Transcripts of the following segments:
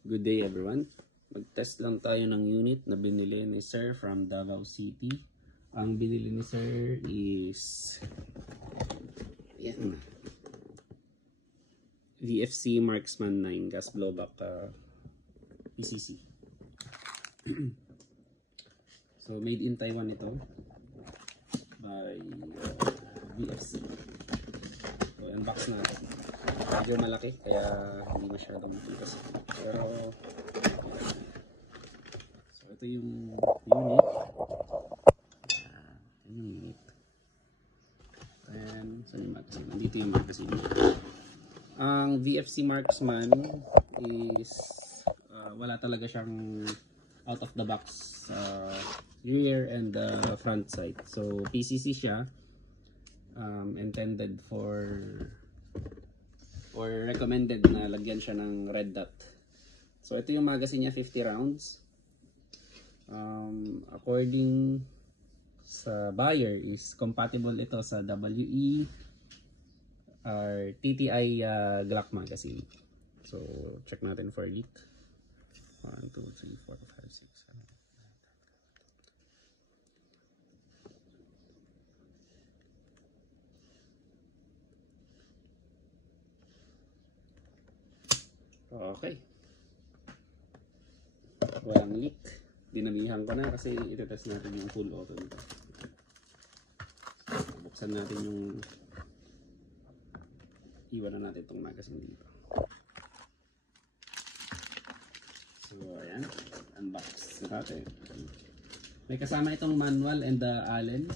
Good day everyone. Mag-test lang tayo ng unit na binili ni Sir from Davao City. Ang binili ni Sir is yan. VFC Marksman 9 gas blowback PCC. So made in Taiwan ito by VFC. So unbox natin. Medyo malaki kaya hindi masyadong makita. Pero so ito yung unit. And saan yung magazine? Nandito yung magazine. Ang VFC Marksman is wala talaga siyang out of the box rear and front side. So PCC siya, intended for or recommended na lagyan siya ng red dot. So ito yung magazine niya, 50 rounds. According sa buyer is compatible ito sa WE or TTI Glock magazine. So check natin for leak. 1, 2, 3, 4, 5, 6, 7. Okay. Walang leak. Dinamihan ko na kasi itetest natin yung full auto nito. Buksan natin yung iwan na natin itong magazine dito. So ayan, unbox natin. May kasama itong manual and the Allen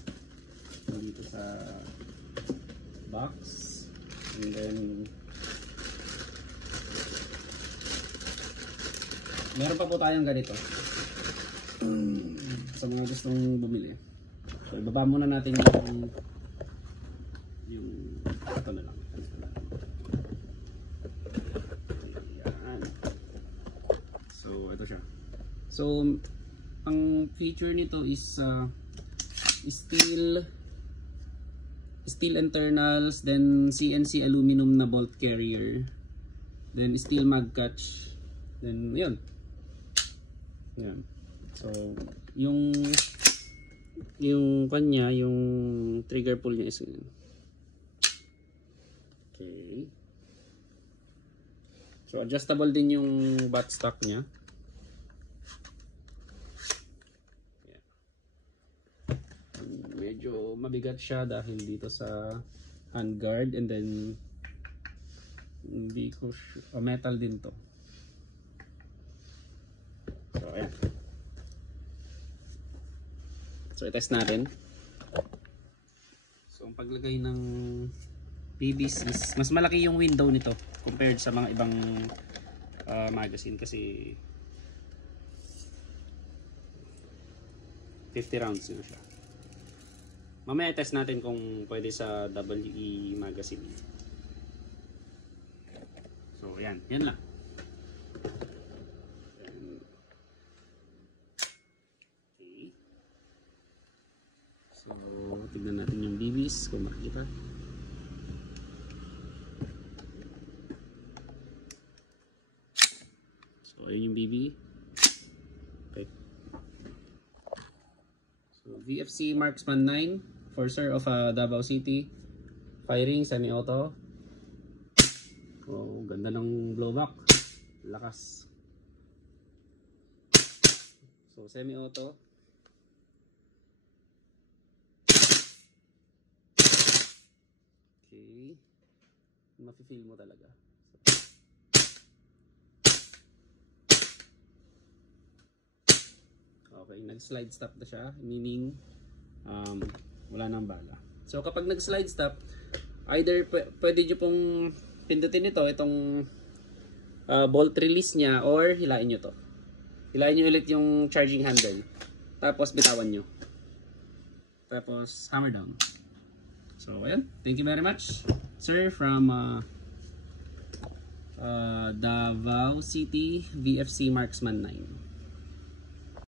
dito sa box. And then meron pa po tayong ganito sa mga gustong bumili. So ibaba muna natin yung ito na lang. Ayan. So ito siya. So ang feature nito is steel internals, then CNC aluminum na bolt carrier, then steel mag catch, then yun. Yan. So, yung kanya, yung trigger pull niya is yun. Okay. So, adjustable din yung buttstock niya. Yan. Medyo mabigat siya dahil dito sa handguard, and then hindi ko metal din to. So, ayan. So, i-test natin. So, ang paglagay ng PVC is mas malaki yung window nito compared sa mga ibang magazine kasi 50 rounds yun siya. Mamaya i-test natin kung pwede sa WE magazine. So, ayan. Yan lang. So, tignan natin yung BBs kung makikita. So, ayun yung BB. Okay. So, VFC Marksman 9 for Sir of Davao City. Firing, semi-auto. Oh, ganda ng blowback. Lakas. So, semi-auto. Okay. Mafe-feel mo talaga. Okay, nag-slide stop na siya, meaning wala nang bala. So kapag nag-slide stop, either pwede nyo pong pindutin itong bolt release niya, or hilain nyo to. Hilain nyo ulit yung charging handle. Tapos bitawan nyo. Tapos hammer down. So, ayan. Thank you very much, Sir, from Davao City, VFC Marksman 9.